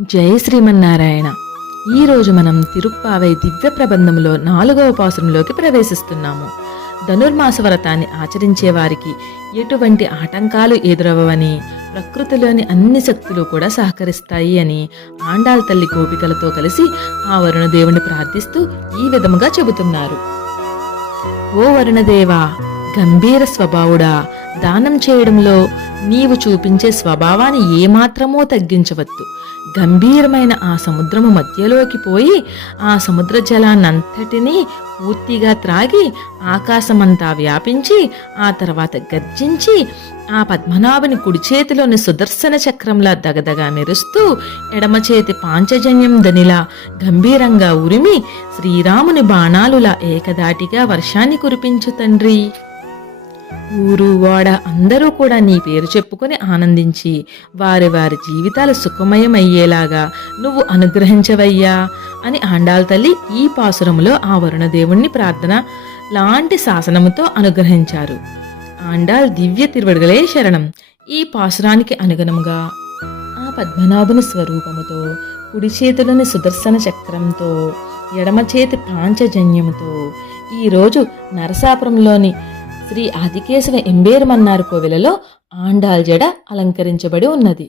జై శ్రీమన్నారాయణ. ఈరోజు మనం తిరుప్పావై దివ్య ప్రబంధంలో 4వ పాసురంలోకి ప్రవేశిస్తున్నాము. ధనుర్మాస వ్రతాన్ని ఆచరించే వారికి ఎటువంటి ఆటంకాలు ఎదురవని, ప్రకృతిలోని అన్ని శక్తులు కూడా సహకరిస్తాయి అని ఆండాళ్ తల్లి గోపికలతో కలిసి ఆ వరుణదేవుని ప్రార్థిస్తూ ఈ విధముగా చెబుతున్నారు. ఓ వరుణదేవా, గంభీర స్వభావుడా, దానం చేయడంలో నీవు చూపించే స్వభావాన్ని ఏమాత్రమూ తగ్గించవద్దు. గంభీరమైన ఆ సముద్రము మధ్యలోకి పోయి ఆ సముద్ర జలాన్నంతటినీ పూర్తిగా త్రాగి ఆకాశమంతా వ్యాపించి ఆ తర్వాత గర్జించి ఆ పద్మనాభుని కుడి చేతిలోని సుదర్శన చక్రంలా దగదగా మెరుస్తూ ఎడమ చేతి పాంచజన్యం దనిలా గంభీరంగా ఉరిమి శ్రీరాముని బాణాలులా ఏకదాటిగా వర్షాన్ని కురిపించు తండ్రి. ఊరు వాడ అందరూ కూడా నీ పేరు చెప్పుకొని ఆనందించి వారి వారి జీవితాలు సుఖమయమయ్యేలాగా నువ్వు అనుగ్రహించవయ్యా అని ఆండాళ్ తల్లి ఈ పాసురములో ఆ వరుణదేవుణ్ణి ప్రార్థన లాంటి శాసనముతో అనుగ్రహించారు. ఆండాళ్ దివ్య తిరువడుగలే శరణం. ఈ పాసురానికి అనుగుణంగా ఆ పద్మనాభుని స్వరూపముతో, కుడి చేతిలోని సుదర్శన చక్రంతో, ఎడమ చేతి పాంచజన్యముతో ఈరోజు నరసాపురంలోని శ్రీ ఆదికేశవ ఎంబేరుమన్నార్ కోవెలలో ఆండాళ్ జడ అలంకరించబడి ఉన్నది.